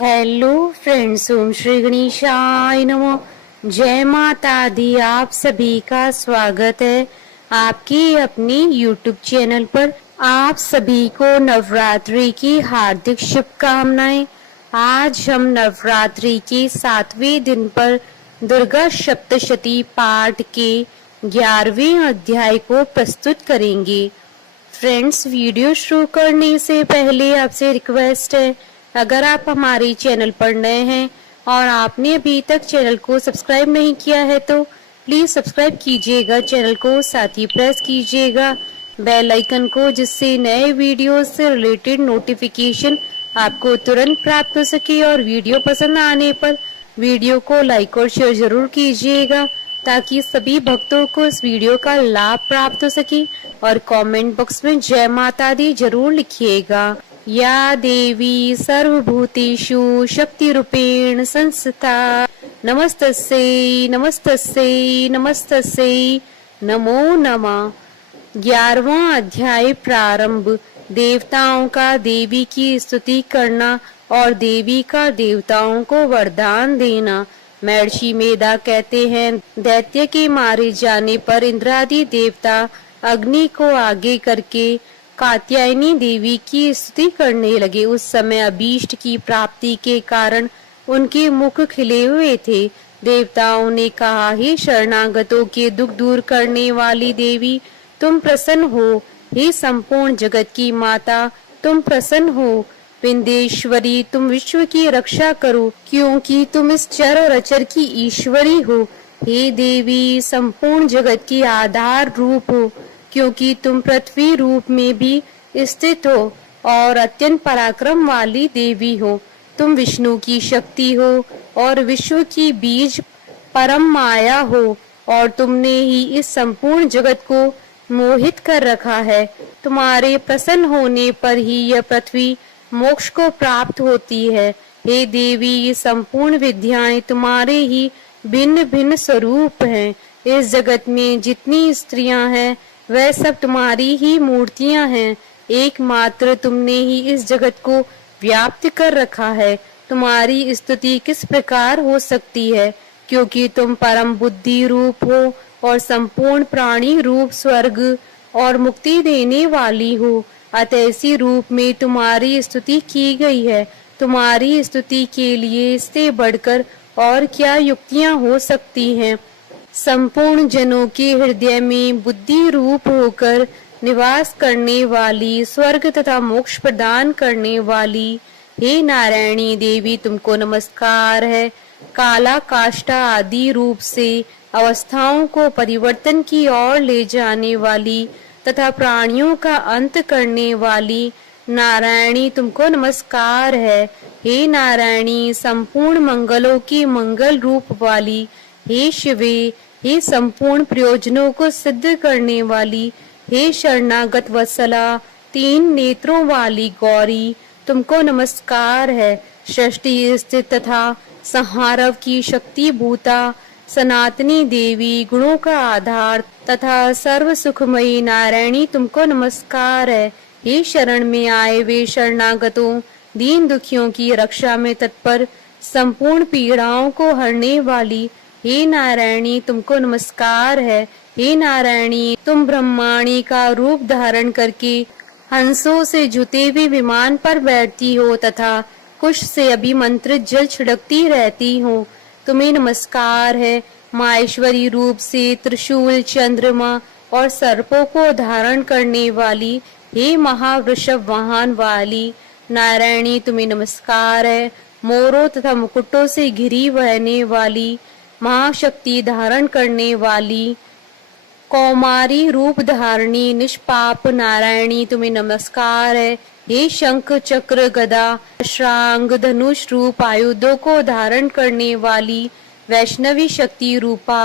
Hello friends, ओम श्री गणेशाय नमः। जय माता दी। आप सभी का स्वागत है आपकी अपनी यूट्यूब चैनल पर। आप सभी को नवरात्रि की हार्दिक शुभकामनाएं। आज हम नवरात्रि के 7वें दिन पर दुर्गा सप्तशती पाठ के 11वें अध्याय को प्रस्तुत करेंगे। फ्रेंड्स, वीडियो शुरू करने से पहले आपसे रिक्वेस्ट है, अगर आप हमारे चैनल पर नए हैं और आपने अभी तक चैनल को सब्सक्राइब नहीं किया है तो प्लीज सब्सक्राइब कीजिएगा चैनल को, साथ ही प्रेस कीजिएगा बेल आइकन को, जिससे नए वीडियो से रिलेटेड नोटिफिकेशन आपको तुरंत प्राप्त हो सके। और वीडियो पसंद आने पर वीडियो को लाइक और शेयर जरूर कीजिएगा ताकि सभी भक्तों को इस वीडियो का लाभ प्राप्त हो सके। और कमेंट बॉक्स में जय माता दी जरूर लिखिएगा। या देवी सर्वभूतेषु शक्ति रूपेण संस्थिता नमस्तस्यै नमस्तस्यै नमस्तस्यै नमो नमः। 11वां अध्याय प्रारंभ। देवताओं का देवी की स्तुति करना और देवी का देवताओं को वरदान देना। महर्षि मेधा कहते हैं, दैत्य के मारे जाने पर इंद्रादि देवता अग्नि को आगे करके कात्यायनी देवी की स्तुति करने लगे। उस समय अभीष्ट की प्राप्ति के कारण उनके मुख खिले हुए थे। देवताओं ने कहा, हे शरणागतों के दुख दूर करने वाली देवी, तुम प्रसन्न हो। हे संपूर्ण जगत की माता, तुम प्रसन्न हो। विंध्येश्वरी, तुम विश्व की रक्षा करो, क्योंकि तुम इस चर और अचर की ईश्वरी हो। हे देवी, संपूर्ण जगत की आधार रूप हो, क्योंकि तुम पृथ्वी रूप में भी स्थित हो और अत्यंत पराक्रम वाली देवी हो। तुम विष्णु की शक्ति हो और विश्व की बीज परम माया हो, और तुमने ही इस संपूर्ण जगत को मोहित कर रखा है। तुम्हारे प्रसन्न होने पर ही यह पृथ्वी मोक्ष को प्राप्त होती है। हे देवी, ये संपूर्ण विद्याएं तुम्हारे ही भिन्न भिन्न स्वरूप हैं। इस जगत में जितनी स्त्रियां हैं वह सब तुम्हारी ही मूर्तियां हैं। एकमात्र तुमने ही इस जगत को व्याप्त कर रखा है। तुम्हारी स्तुति किस प्रकार हो सकती है, क्योंकि तुम परम बुद्धि रूप हो और संपूर्ण प्राणी रूप स्वर्ग और मुक्ति देने वाली हो। अतः इसी रूप में तुम्हारी स्तुति की गई है। तुम्हारी स्तुति के लिए इससे बढ़कर और क्या युक्तियां हो सकती हैं। संपूर्ण जनों के हृदय में बुद्धि रूप होकर निवास करने वाली, स्वर्ग तथा मोक्ष प्रदान करने वाली, हे नारायणी देवी, तुमको नमस्कार है। काला काष्ठा आदि रूप से अवस्थाओं को परिवर्तन की ओर ले जाने वाली तथा प्राणियों का अंत करने वाली नारायणी, तुमको नमस्कार है। हे नारायणी, संपूर्ण मंगलों की मंगल रूप वाली, हे शिवे, हे संपूर्ण प्रयोजनों को सिद्ध करने वाली, हे शरणागत वत्सला, 3 नेत्रों वाली गौरी, तुमको नमस्कार है। सृष्टि स्थित तथा संहारव की शक्ति भूता सनातनी देवी, गुणों का आधार तथा सर्व सुखमयी नारायणी, तुमको नमस्कार है। हे शरण में आए वे शरणागतों, दीन दुखियों की रक्षा में तत्पर, संपूर्ण पीड़ाओं को हरने वाली, हे नारायणी, तुमको नमस्कार है। हे नारायणी, तुम ब्रह्माणी का रूप धारण करके हंसों से जुते हुए विमान पर बैठती हो तथा कुश से अभिमंत्रित जल छिड़कती रहती हो। तुम्हें नमस्कार है। माहेश्वरी रूप से त्रिशूल, चंद्रमा और सर्पों को धारण करने वाली, हे महावृषभ वाहन वाली नारायणी, तुम्हें नमस्कार है। मोरों तथा मुकुटों से घिरी बहने वाली, महाशक्ति धारण करने वाली, कौमारी रूप धारणी निष्पाप नारायणी, तुम्हें नमस्कार है। हे शंख चक्र गदा श्रांग धनुष रूप आयुधों को धारण करने वाली वैष्णवी शक्ति रूपा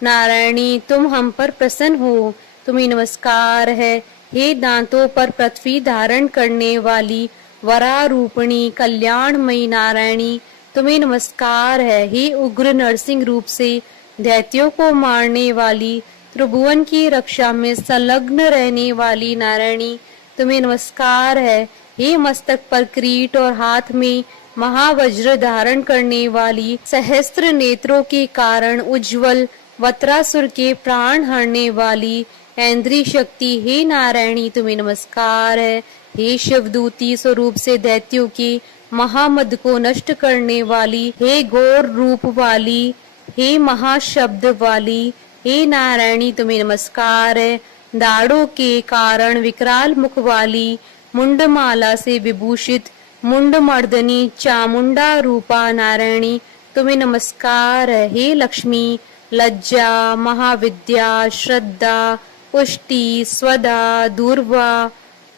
नारायणी, तुम हम पर प्रसन्न हो, तुम्हें नमस्कार है। हे दांतों पर पृथ्वी धारण करने वाली वरारूपिणी कल्याणमयी नारायणी, तुम्हें नमस्कार है। हे उग्र नरसिंह रूप से दैत्यों को मारने वाली, त्रिभुवन की रक्षा में संलग्न रहने वाली नारायणी, तुम्हें नमस्कार है। हे मस्तक पर किरीट और हाथ में महावज्र धारण करने वाली, सहस्त्र नेत्रों के कारण उज्जवल, वत्रासुर के प्राण हरने वाली ऐन्द्री शक्ति, हे नारायणी तुम्हें नमस्कार है। हे शिवदूती स्वरूप से दैत्यों के महामद को नष्ट करने वाली, हे गौर रूप वाली, हे महाशब्द वाली, हे नारायणी तुम्हें नमस्कार है। दाढ़ों के कारण विकराल मुख वाली, मुंडमाला से विभूषित मुंडमर्दनी चामुंडा रूपा नारायणी तुम्हें नमस्कार है। हे लक्ष्मी, लज्जा, महाविद्या, श्रद्धा, पुष्टि, स्वदा, दूर्वा,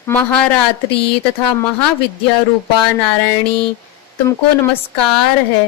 महारात्रि तथा महाविद्या रूपा नारायणी तुमको नमस्कार है।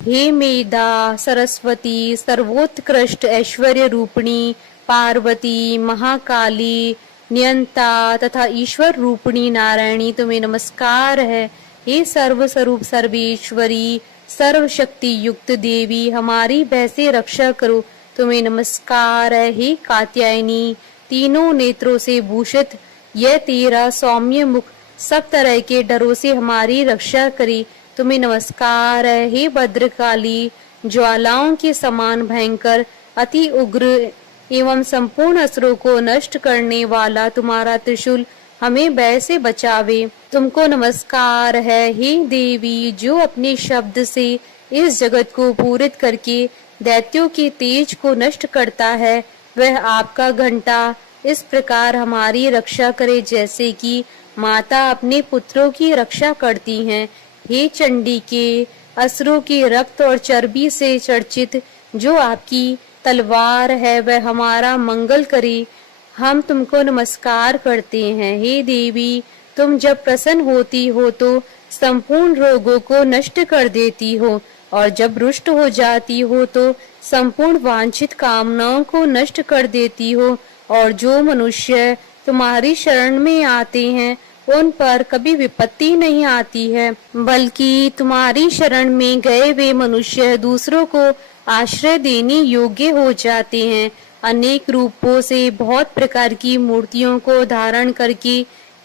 हे मेधा, सरस्वती, सर्वोत्कृष्ट ऐश्वर्य रूपिणी पार्वती, महाकाली, नियंता तथा ईश्वर रूपिणी नारायणी तुम्हें नमस्कार है। हे सर्व स्वरूप सर्वेश्वरी, सर्वशक्ति युक्त देवी, हमारी वैसे रक्षा करो तुम्हें नमस्कार है। हे कात्यायनी, तीनों नेत्रों से भूषित यह तेरा सौम्य मुख सब तरह के डरों से हमारी रक्षा करे तुम्हें नमस्कार है। हे भद्रकाली, ज्वालाओं के समान भयंकर, अति उग्र एवं संपूर्ण असुरों को नष्ट करने वाला तुम्हारा त्रिशूल हमें भय से बचावे तुमको नमस्कार है। हे देवी, जो अपने शब्द से इस जगत को पूरित करके दैत्यों के तेज को नष्ट करता है, वह आपका घंटा इस प्रकार हमारी रक्षा करे जैसे कि माता अपने पुत्रों की रक्षा करती हैं। हे चंडी के असुरों के रक्त और चर्बी से चर्चित जो आपकी तलवार है वह हमारा मंगल करे, हम तुमको नमस्कार करते हैं। हे देवी, तुम जब प्रसन्न होती हो तो संपूर्ण रोगों को नष्ट कर देती हो और जब रुष्ट हो जाती हो तो संपूर्ण वांछित कामनाओं को नष्ट कर देती हो और जो मनुष्य तुम्हारी शरण में आते हैं उन पर कभी विपत्ति नहीं आती है, बल्कि तुम्हारी शरण में गए वे मनुष्य दूसरों को आश्रय देने योग्य हो जाते हैं। अनेक रूपों से बहुत प्रकार की मूर्तियों को धारण करके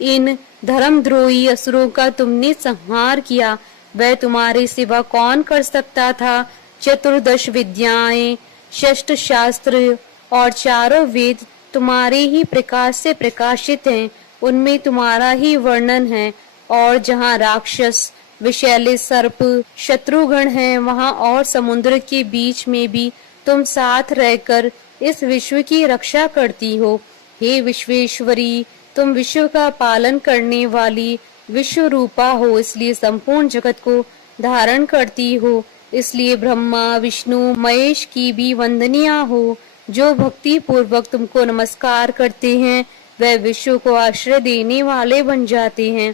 इन धर्मद्रोही असुरों का तुमने संहार किया। वह तुम्हारे सिवा कौन कर सकता था। चतुर्दश विद्याएं, षष्ठ शास्त्र और चारों वेद तुम्हारे ही प्रकाश से प्रकाशित हैं, उनमें तुम्हारा ही वर्णन है। और जहाँ राक्षस, विषैले सर्प, शत्रुगण हैं, वहाँ और समुद्र के बीच में भी तुम साथ रहकर इस विश्व की रक्षा करती हो। हे विश्वेश्वरी, तुम विश्व का पालन करने वाली विश्व रूपा हो, इसलिए संपूर्ण जगत को धारण करती हो। इसलिए ब्रह्मा, विष्णु, महेश की भी वंदनिया हो। जो भक्ति पूर्वक तुमको नमस्कार करते हैं वह विश्व को आश्रय देने वाले बन जाते हैं।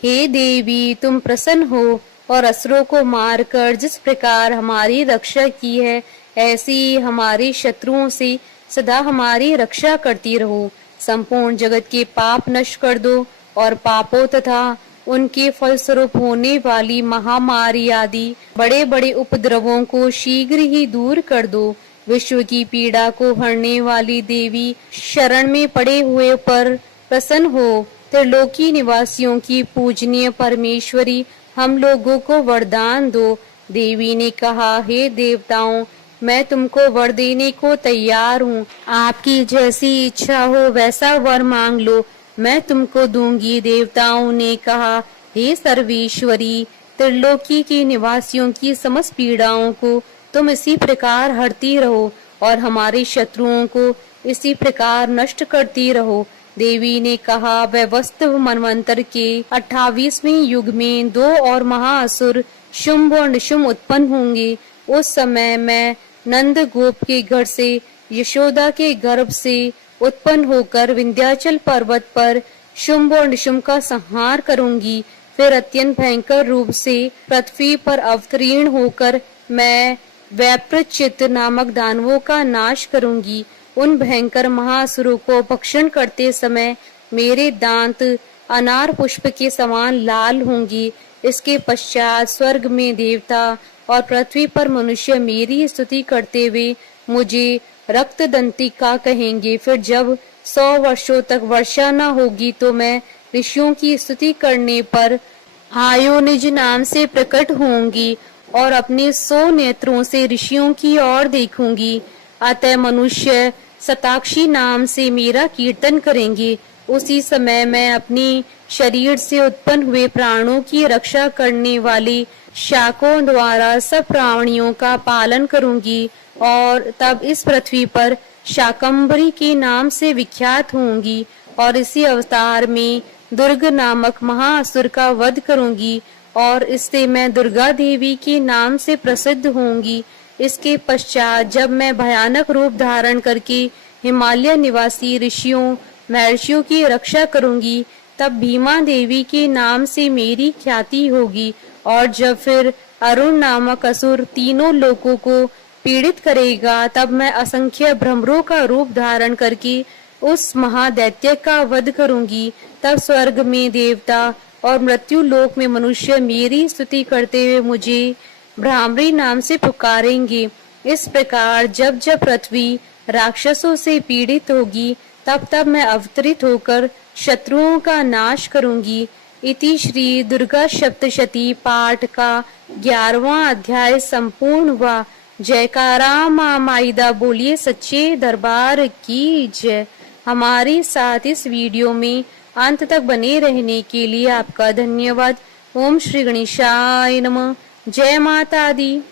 हे देवी, तुम प्रसन्न हो और असुरों को मारकर जिस प्रकार हमारी रक्षा की है, ऐसी हमारे शत्रुओं से सदा हमारी रक्षा करती रहो। संपूर्ण जगत के पाप नष्ट कर दो और पापों तथा उनके फलस्वरूप होने वाली महामारी आदि बड़े बड़े उपद्रवों को शीघ्र ही दूर कर दो। विश्व की पीड़ा को हरने वाली देवी, शरण में पड़े हुए पर प्रसन्न हो। त्रिलोकी निवासियों की पूजनीय परमेश्वरी, हम लोगों को वरदान दो। देवी ने कहा, हे देवताओं, मैं तुमको वर देने को तैयार हूँ। आपकी जैसी इच्छा हो वैसा वर मांग लो, मैं तुमको दूंगी। देवताओं ने कहा, हे सर्वेश्वरी, त्रिलोकी के निवासियों की समस्त पीड़ाओं को तुम इसी प्रकार हरती रहो और हमारे शत्रुओं को इसी प्रकार नष्ट करती रहो। देवी ने कहा, वह वास्तव मनवंतर के 28वें युग में 2 और महाअसुर शुंभ और निशुंभ उत्पन्न होंगे। उस समय मैं नंद गोप के घर से, यशोदा के गर्भ से उत्पन्न होकर विंध्याचल पर्वत पर शुंभ और निशुंभ का संहार करूंगी। फिर अत्यंत भयंकर रूप से पृथ्वी पर अवतीर्ण होकर मैं वैप्रचित नामक दानवों का नाश करूंगी। उन भयंकर महासुरों को भक्षण करते समय मेरे दांत अनार पुष्प के समान लाल होंगी। इसके पश्चात स्वर्ग में देवता और पृथ्वी पर मनुष्य मेरी स्तुति करते हुए मुझे रक्तदंतिका कहेंगे। फिर जब 100 वर्षों तक वर्षा न होगी तो मैं ऋषियों की स्तुति करने पर आयो निज नाम से प्रकट होंगी और अपने 100 नेत्रों से ऋषियों की ओर देखूंगी। अतः मनुष्य सताक्षी नाम से मेरा कीर्तन करेंगे। उसी समय मैं अपनी शरीर से उत्पन्न हुए प्राणों की रक्षा करने वाली शाकों द्वारा सब प्राणियों का पालन करूंगी और तब इस पृथ्वी पर शाकंभरी के नाम से विख्यात होंगी और इसी अवतार में दुर्ग नामक महाअसुर का वध करूंगी और इससे मैं दुर्गा देवी के नाम से प्रसिद्ध होंगी। इसके पश्चात जब मैं भयानक रूप धारण करके हिमालय निवासी ऋषियों महर्षियों की रक्षा करूंगी, तब भीमा देवी के नाम से मेरी ख्याति होगी। और जब फिर अरुण नामक असुर तीनों लोकों को पीड़ित करेगा, तब मैं असंख्य भ्रमरों का रूप धारण करके उस महादैत्य का वध करूंगी। तब स्वर्ग में देवता और मृत्यु लोक में मनुष्य मेरी स्तुति करते हुए मुझे भ्रामरी नाम से पुकारेंगे। इस प्रकार जब जब पृथ्वी राक्षसों से पीड़ित होगी, तब तब मैं अवतरित होकर शत्रुओं का नाश करूंगी। इति श्री दुर्गा सप्तशती पाठ का 11वां अध्याय संपूर्ण हुआ। जयकारा माँ माईदा बोलिए सच्चे दरबार की जय। हमारे साथ इस वीडियो में अंत तक बने रहने के लिए आपका धन्यवाद। ओम श्री गणेशाय नमः। जय माता दी।